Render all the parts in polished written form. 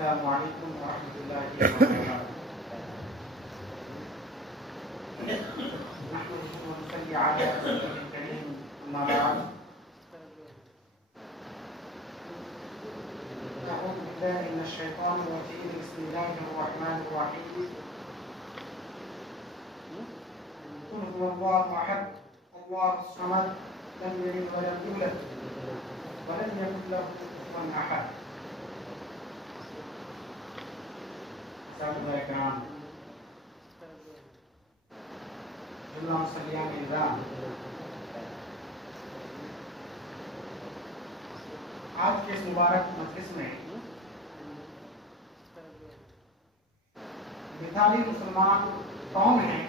السلام علیکم ورحمۃ اللہ وبرکاتہ. نحمده ونصلي على رسوله الكريم اما بعد. أعوذ بالله من الشيطان الرجيم. بسم الله الرحمن الرحيم. قل هو الله أحد الله الصمد لم يلد ولم يولد ولم يكن له كفوا أحد. سادة کرام، جملہ مسلیان نظام، آج کے اس مبارک مجلس میں مثالی مسلمان کون ہیں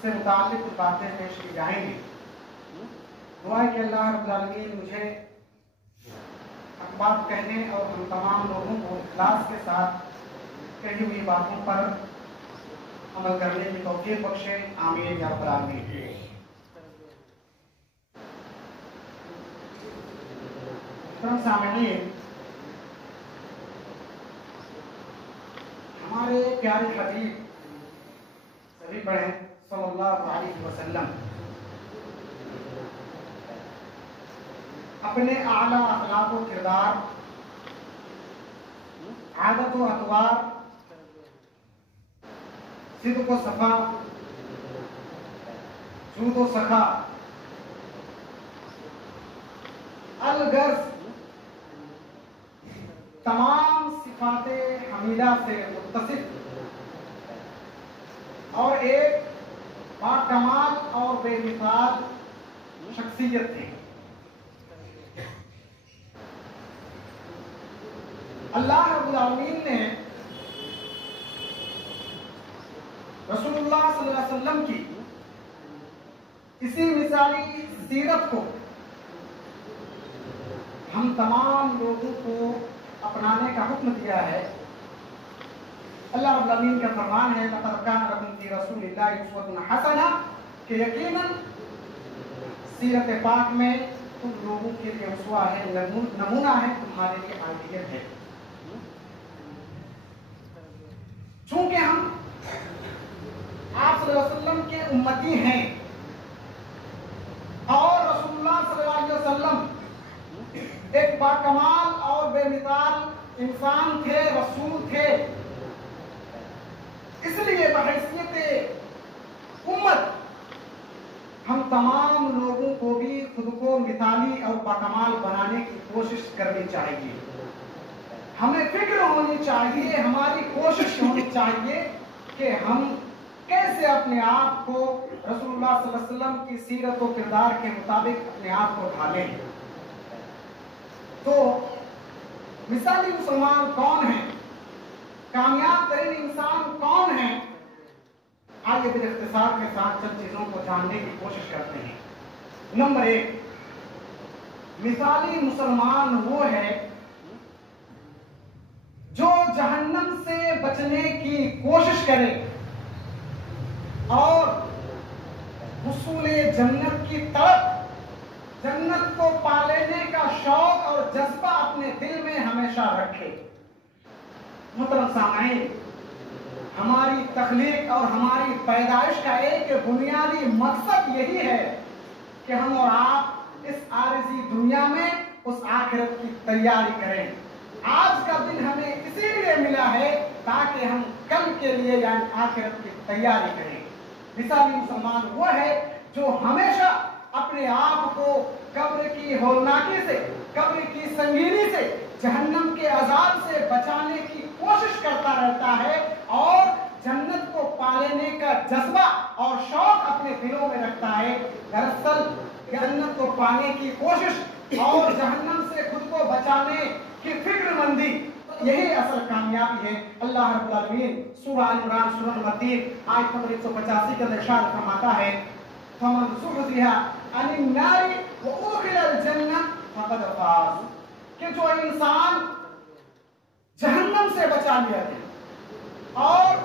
سے متعلق کچھ باتیں پیش کی جائیں گی. دعا ہے کہ اللہ رب العالمین مجھے بات کہنے اور ہم تمام لوگوں کو اخلاص کے ساتھ کہی ہوئی باتوں پر عمل کرنے کی توفیق بخشے. آمین یا رب العالمین. محترم سامعین، ہمارے پیارے حبیب سبھی پڑھیں صلی اللہ علیہ وسلم اپنے اعلیٰ اخلاق و کردار، عادت و اطوار، صدق و صفا، جود و سخا، الغرض تمام صفات حمیدہ سے متصف اور ایک باکمال اور بے مثال شخصیت تھی. اللہ رب العالمین نے رسول اللہ صلی اللہ علیہ وسلم کی اسی مثالی سیرت کو ہم تمام لوگوں کو اپنانے کا حکم دیا ہے. اللہ رب العالمین کا فرمان ہے لقد کان لکم فی رسول اللہ اسوۃ حسنہ، کہ یقیناً سیرت پاک میں تم لوگوں کے لیے اسوہ ہے، نمونہ ہے، تمہارے لیے آئیڈیل ہے. چونکہ ہم آپ صلی اللہ علیہ وسلم کے امتی ہیں اور رسول اللہ صلی اللہ علیہ وسلم ایک باکمال اور بے مثال انسان تھے، رسول تھے، اس لیے بحیثیت امت ہم تمام لوگوں کو بھی خود کو مثالی اور باکمال بنانے کی کوشش کرنی چاہیے. ہمیں فکر ہونی چاہیے، ہماری کوشش ہونی چاہیے کہ ہم کیسے اپنے آپ کو رسول اللہ صلی اللہ علیہ وسلم کی سیرت و کردار کے مطابق اپنے آپ کو ڈھالیں. تو مثالی مسلمان کون ہیں، کامیاب ترین انسان کون ہیں، آگے پھر اختصار کے ساتھ چند چیزوں کو جاننے کی کوشش کرتے ہیں. نمبر 1، مثالی مسلمان وہ ہے جو جہنم سے بچنے کی کوشش کرے اور حصول جنت کی طرف، جنت کو پا لینے کا شوق اور جذبہ اپنے دل میں ہمیشہ رکھے. محترم سامعین، ہماری تخلیق اور ہماری پیدائش کا ایک بنیادی مقصد یہی ہے کہ ہم اور آپ اس عارضی دنیا میں اس آخرت کی تیاری کریں. آج کا دن ہمیں اسی لیے ملا ہے تاکہ ہم کل کے لیے یعنی آخرت کی تیاری کریں. مثالی مسلمان وہ ہے جو ہمیشہ اپنے آپ کو قبر کی ہولناکی سے، قبر کی سنگینی سے، جہنم کے عذاب سے بچانے کی کوشش کرتا رہتا ہے اور جنت کو پا لینے کا جذبہ اور شوق اپنے دلوں میں رکھتا ہے. دراصل جنت کو پانے کی کوشش اور جہنم سے خود کو بچانے کی فکر مندی، یہی اصل کامیابی ہے. اللہ رب العالمین سورہ آل عمران سورہ نمبر 3 آیت نمبر 185 کے اندر ارشاد فرماتا ہے فَمَنْ زُحْزِحَ عَنِ النَّارِ وَأُدْخِلَ الْجَنَّةَ فَقَدْ فَازَ، کہ جو انسان جہنم سے بچا لیا ہے اور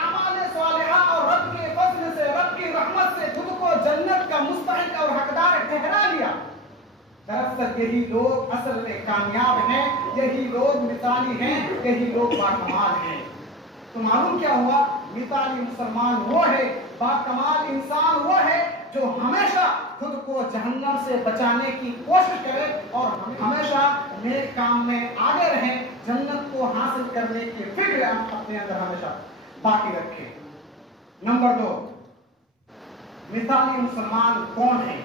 اعمال صالحہ اور رب کے فضل سے، رب کی رحمت سے خود کو جنت کا مستحق اور حقدار ٹھہرا لیا، دراصل یہی لوگ اصل میں کامیاب ہیں. यही लोग मिसाली हैं, यही लोग बाकमाल हैं। तो मालूम क्या हुआ, मिसाली मुसलमान वो है, बाकमाल इंसान वो है जो हमेशा खुद को जहन्नम से बचाने की कोशिश करे और हमेशा नेक काम में आगे रहे, जन्नत को हासिल करने की फिक्र अपने अंदर हमेशा बाकी रखे। नंबर 2, मिसाली मुसलमान कौन है?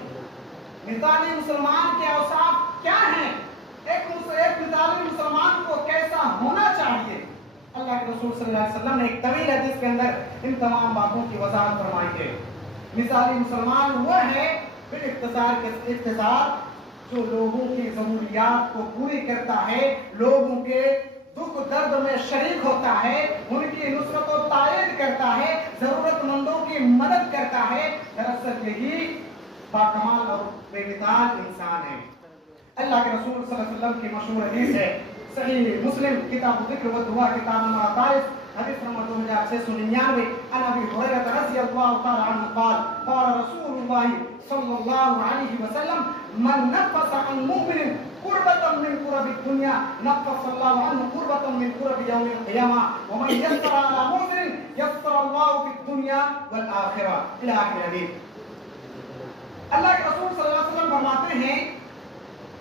मिसाली मुसलमान के औसाफ क्या हैं? एक मिसाली मुसलमान को कैसा होना चाहिए? अल्लाह के रसूल सल्लल्लाहु अलैहि वसल्लम ने एक तवील हदीस के अंदर इन तमाम बातों की वजाहत फरमाई है। मिसाली मुसलमान वो है फिर इख्तिसार जो लोगों की ज़रूरियात को पूरी करता है, लोगों के दुख दर्द में शरीक होता है, उनकी नुसरत और तायद करता है, जरूरतमंदों की मदद करता है। दरअसल यही बाकमाल और बेमिसाल इंसान है। अल्लाह के रसूल सल्लल्लाहु अलैहि वसल्लम की मशहूर हदीस है, सहीह मुस्लिम किताब ज़िक्र व दुआ किताब नंबर 28 हदीस नंबर 2699 अन अबी हुरैरा रज़ियल्लाहु तआला अन्हु क़ाल क़ाल रसूलुल्लाह सल्लल्लाहु अलैहि वसल्लम मन नफ़स अन मुमिन कुर्बतन मिन कुरबि दुनिया नफ़सल्लाहु अन्हु कुर्बतन मिन कुरबि यौमिल क़ियामा व मन यस्सरा अला मुस्रिन यस्सरल्लाहु फिद दुनिया वल आखिरह इला आखिर हदीस। अल्लाह के रसूल सल्लल्लाहु अलैहि वसल्लम फरमाते हैं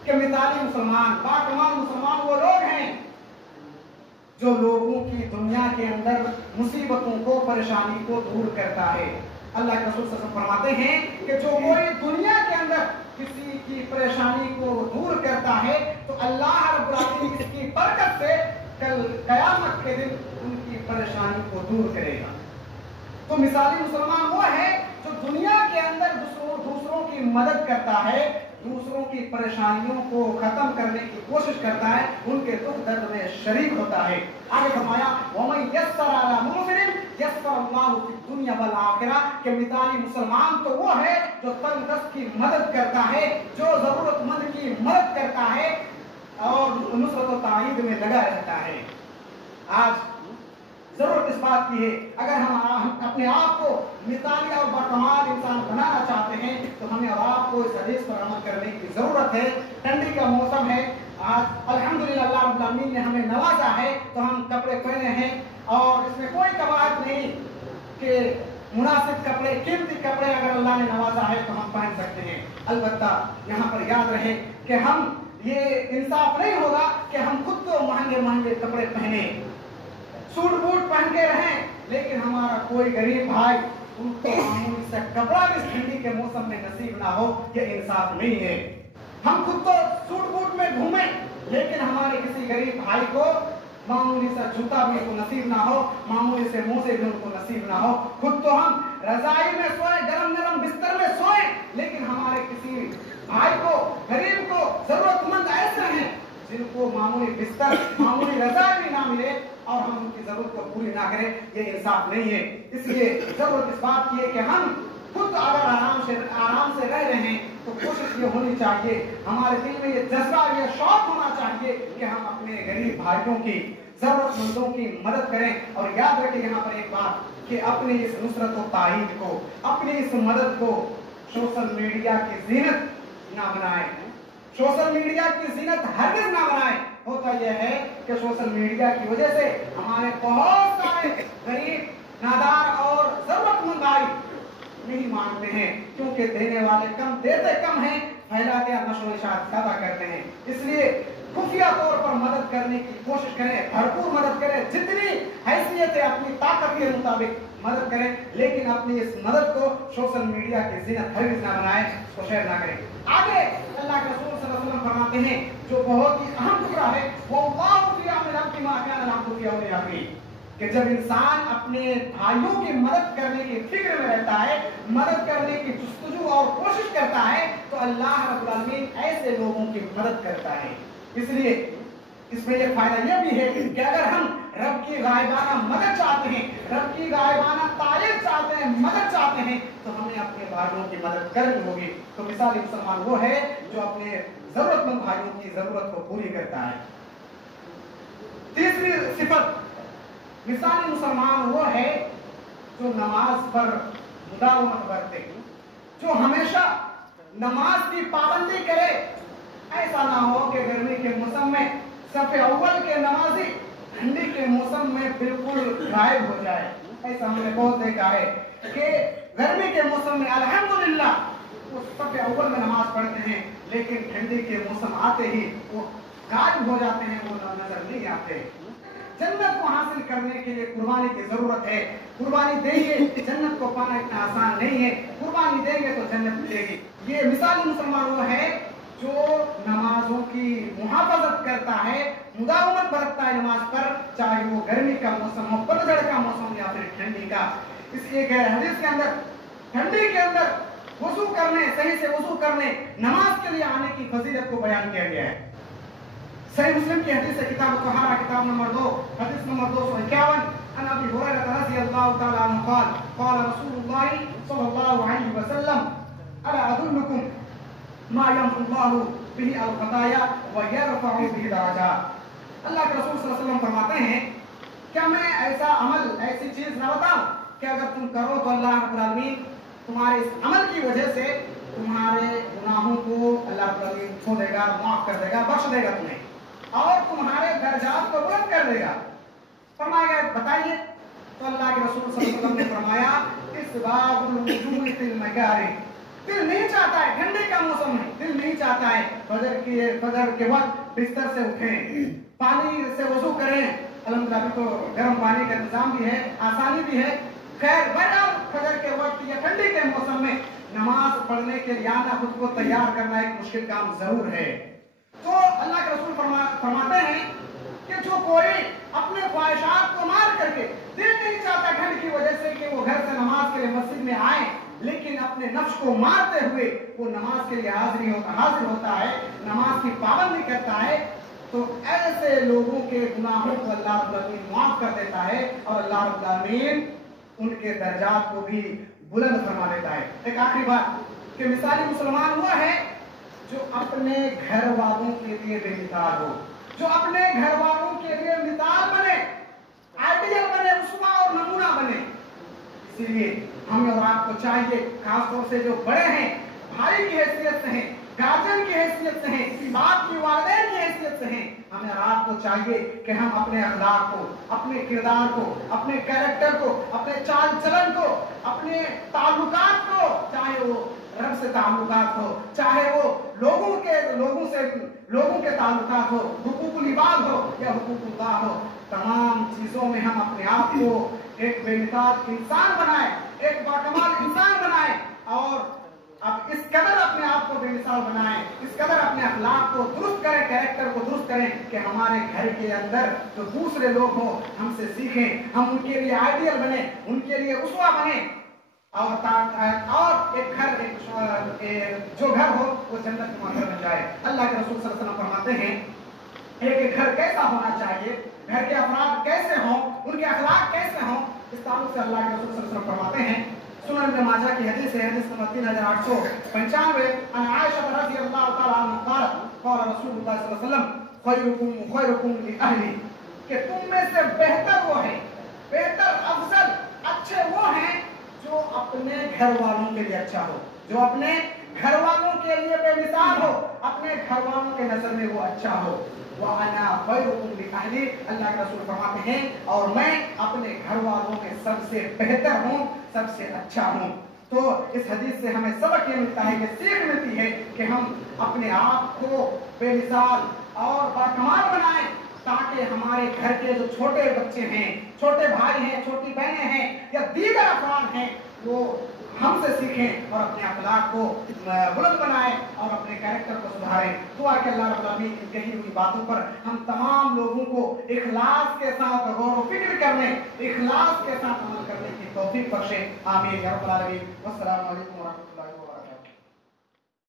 कि मिसाली मुसलमान, बाकमाल मुसलमान वो लोग हैं जो लोगों की दुनिया के अंदर मुसीबतों को, परेशानी को दूर करता है। अल्लाह के रसूल सल्लल्लाहु अलैहि वसल्लम फरमाते हैं कि जो कोई दुनिया के अंदर किसी की परेशानी को दूर करता है तो अल्लाह रब्बुल आलमीन इसकी बरकत से कल क़यामत के दिन उनकी परेशानी को दूर करेगा। तो मिसाली मुसलमान वो है जो दुनिया के अंदर दूसरों की मदद करता है, दूसरों की परेशानियों को खत्म करने की कोशिश करता है, उनके दुख दर्द में शरीक होता है। आगे फरमाया वमन यस्सर अला मुस्रिन यस्सरल्लाहु फिद दुनिया वल आखिरह कि मिसाली मुसलमान तो वो है जो तंगदस्त की मदद करता है, जो जरूरतमंद की मदद करता है और नुसरत व ताईद में लगा रहता है। आज जरूरत इस बात की है, अगर हम अपने आप को मिसाली और बाकमाल इंसान बनाना चाहते हैं तो हमें और आपको इस हदीस पर अमल करने की जरूरत है। ठंडी का मौसम है, आज अल्हम्दुलिल्लाह अल्लाह रब्बुल आलमीन ने हमें नवाजा है तो हम कपड़े पहने हैं और इसमें कोई कवायद नहीं कि मुनासिब कपड़े, कीमती कपड़े अगर अल्लाह ने नवाजा है तो हम पहन सकते हैं। अलबत्ता यहाँ पर याद रहे कि हम ये इंसाफ नहीं होगा कि हम खुद तो महंगे महंगे कपड़े पहने, सूट बूट पहन के रहें, लेकिन हमारा कोई गरीब भाई उनको मामूली सा कपड़ा भी ठंडी के मौसम में नसीब ना हो, ये इंसाफ नहीं है। हम खुद तो सूट बूट में घूमें, लेकिन हमारे किसी गरीब भाई को मामूली सा जूता भी उनको नसीब ना हो, मामूली से मोजे भी उनको नसीब ना हो। खुद तो हम रजाई में सोए, गरम गरम बिस्तर में सोए, लेकिन हमारे किसी भाई को, गरीब को, जरूरतमंद ऐसे हैं जिनको मामूली बिस्तर, मामूली रजाई भी ना मिले और हम उनकी जरूरत को पूरी ना करें, ये इंसाफ नहीं है। इसलिए जरूरत इस बात की है कि हम खुद अगर आराम से रह रहे हैं तो कोशिश ये होनी चाहिए, हमारे दिल में ये जज्बा, ये शौक होना चाहिए कि हम अपने गरीब भाइयों की, जरूरतमंदों की मदद करें। और याद रखें यहाँ पर एक बात कि अपनी इस नुसरत व ताईद को, अपनी इस मदद को सोशल मीडिया की जीनत ना बनाएं, सोशल मीडिया की जीनत हरगिज़ ना बनाएं। होता यह है कि सोशल मीडिया की वजह से हमारे बहुत सारे गरीब, नादार और जरूरतमंद भाई नहीं मानते हैं, क्योंकि देने वाले कम, देते कम हैं, फैलाते नशो इशात ज्यादा करते हैं। इसलिए खुफिया तौर पर मदद करने की कोशिश करें, भरपूर मदद करें, जितनी हैसियत है अपनी ताकत के मुताबिक मदद करें, लेकिन अपनी इस मदद को सोशल मीडिया की जीनत हरगिज़ ना बनाएं, उसको शेयर ना करें। आगे अल्लाह के रसूल सल्लल्लाहु अलैहि वसल्लम फरमाते हैं जो बहुत ही अहम टुकड़ा है, वल्लाहु फी औनिल अब्दि मा काना अल-अब्दु फी औनि अखीह, कि जब इंसान अपने भाइयों की मदद करने की फिक्र में रहता है, मदद करने की जुस्तजू और कोशिश करता है, तो अल्लाह रब्बुल आलमीन ऐसे लोगों की मदद करता है। इसलिए इसमें एक फायदा यह भी है कि अगर हम रब की गायबाना मदद चाहते हैं, रब की गायबाना तारीफ चाहते हैं, मदद चाहते हैं, तो हमें अपने भाइयों की मदद करनी होगी। तो मिसाली मुसलमान वो है जो अपने जरूरतमंद भाइयों की जरूरत को पूरी करता है। तीसरी सिफत, मिसाली मुसलमान वो है जो नमाज पर मुदावमत करते, जो हमेशा नमाज की पाबंदी करे। ऐसा ना हो कि गर्मी के मौसम में सफ़े अव्वल के नमाजी ठंडी के मौसम में बिल्कुल गायब हो जाए। ऐसा हमने बहुत देखा है कि गर्मी के मौसम में अल्हम्दुलिल्लाह वो सफ़े अव्वल में नमाज पढ़ते हैं, लेकिन ठंडी के मौसम आते ही वो गायब हो जाते हैं, वो नजर नहीं आते। जन्नत को हासिल करने के लिए कुर्बानी की जरूरत है। कुर्बानी देंगे, जन्नत को पाना इतना आसान नहीं है। कुर्बानी देंगे तो जन्नत मिलेगी। ये मिसाली मुसलमान वो है जो नमाजों की मुहाफजत करता है, मुदावमत बरतता है नमाज पर, चाहे वो गर्मी का मौसम हो, पतझड़ का मौसम या फिर ठंडी का। इसलिए कह रहे हदीस के अंदर ठंडी के अंदर वजू करने, सही से वजू करने, नमाज के लिए आने की फजीलत को बयान किया गया है। सही मुस्लिम की हदीस है, किताब तहारा, किताब नंबर 2, हदीस नंबर 251, अन अबी हुरैरा रज़ियल्लाहु तआला अन्हु क़ाल क़ाल रसूलुल्लाह सल्लल्लाहु अलैहि वसल्लम अला अदुल्लुकुम मा यमहुल्लाहु बिही अल-खताया व यरफउ बिही दराजात। अल्लाह के रसूल सल्लल्लाहु अलैहि वसल्लम फरमाते हैं, क्या मैं ऐसा अमल, ऐसी चीज ना बताऊं कि अगर तुम करो तो अल्लाह रब्बुल आलमीन तुम्हारे इस अमल की वजह से तुम्हारे गुनाहों को अल्लाह रब्बुल आलमीन छो देगा, माफ कर देगा, बख्श देगा तुम्हें, और तुम्हारे दर्जात को बुलंद कर देगा। फरमाया बताइए, तो अल्लाह के रसूल सल्लल्लाहु अलैहि वसल्लम ने फरमाया, इस्बागुल वुजूहि फिल मकारिह, दिल नहीं चाहता है, ठंडी का मौसम है, दिल नहीं चाहता है फजर के वक्त बिस्तर से उठें, पानी से वजू करें। अल्हम्दुलिल्लाह तो गर्म पानी का इंतजाम भी है, आसानी भी है। खैर बहरहाल फजर के वक्त या ठंडी के मौसम में नमाज पढ़ने के लिए आना, खुद को तैयार करना एक मुश्किल काम जरूर है। तो अल्लाह के रसूल फरमाते हैं कि जो कोई अपने ख्वाहिशात को मार करके, दिल नहीं चाहता ठंड की वजह से कि वो घर से नमाज के लिए मस्जिद में आए, लेकिन अपने नफ्स को मारते हुए वो नमाज के लिए हाजिर होता है, नमाज की पाबंदी करता है, तो ऐसे लोगों के गुनाहों को अल्लाह रब्बुल आलमीन माफ कर देता है और अल्लाह रब्बुल आलमीन उनके दर्जात को भी बुलंद फरमा देता है। एक आखिरी बात कि मिसाली मुसलमान हुआ है जो अपने घर वालों के लिए बेमिसाल हो, जो अपने घर वालों के लिए मिसाल बने, आइडियल बने, उस्वा और नमूना बने। इसीलिए हमें और आपको चाहिए, खासतौर से जो बड़े हैं, भाई की हैसियत से हैं, गार्जियन की हैसियत से हैं, बाप की वालिदैन की हैसियत से हैं, हमें और आपको चाहिए कि हम अपने अखलाक को, अपने किरदार को, अपने कैरेक्टर को, अपने चाल चलन को, अपने ताल्लुकात को, चाहे वो रब से ताल्लुकात हो, चाहे वो लोगों के ताल्लुकात हो, हुकूकुल इबाद हो या हुकूकुल्लाह हो, तमाम चीजों में हम अपने आप को एक बेमिसाल इंसान बनाए, एक बाकमाल इंसान बनाए, और अब इस कदर अपने आप को बेमिसाल बनाएं, इस कदर अपने अखलाक को दुरुस्त करें, कैरेक्टर को दुरुस्त करें कि हमारे घर के अंदर जो दूसरे लोग हो हमसे सीखें, हम उनके लिए आइडियल बने, उनके लिए उसवा बने, और एक घर जो घर हो वो जन्नत का घर बन जाए। अल्लाह के रसूल सल्लल्लाहु अलैहि वसल्लम फरमाते हैं एक घर कैसा होना चाहिए, घर के अफराद कैसे हों, उनके अखलाक कैसे हों, इस ताल्लुक से अल्लाह के रसूल सल्लल्लाहु अलैहि वसल्लम फरमाते हैं, सुनन इब्न माजा की हदीस है, हदीस नंबर 3895, अन आयशा रज़ियल्लाहु तआला अन्हा क़ालत क़ाल रसूलुल्लाह सल्लल्लाहु अलैहि वसल्लम खैरुकुम लि अहली, कि तुम में से बेहतर वो है, बेहतर अफजल अच्छे वो हैं जो अपने घर वालों के लिए अच्छा हो, जो अपने घर वालों के लिए बेमिसाल हो, अपने घर वालों के नजर में वो अच्छा हो। वअना खैरुकुम लि अहली, अल्लाह के रसूल फरमाते हैं और मैं अपने घर वालों में सबसे बेहतर हूँ, सबसे अच्छा हूँ। तो इस हदीस से हमें सबक ये मिलता है, ये सीख मिलती है कि हम अपने आप को बेमिसाल और बाकमाल बनाएं, ताकि हमारे घर के जो छोटे बच्चे हैं, छोटे भाई हैं, छोटी बहनें हैं या दीगर अफराद हैं, वो हमसे सीखें और अपने अखलाक को बुलंद बनाएं और अपने कैरेक्टर को सुधारें। दुआ के अल्लाह रब्बुल आलमीन इन कही हुई बातों पर हम तमाम लोगों को इखलास के साथ गौर व फिक्र करने, इखलास के साथ अमल करने की तौफीक बख्शे। आमीन या रब्बल आलमीन। वस्सलामु अलैकुम व रहमतुल्लाहि।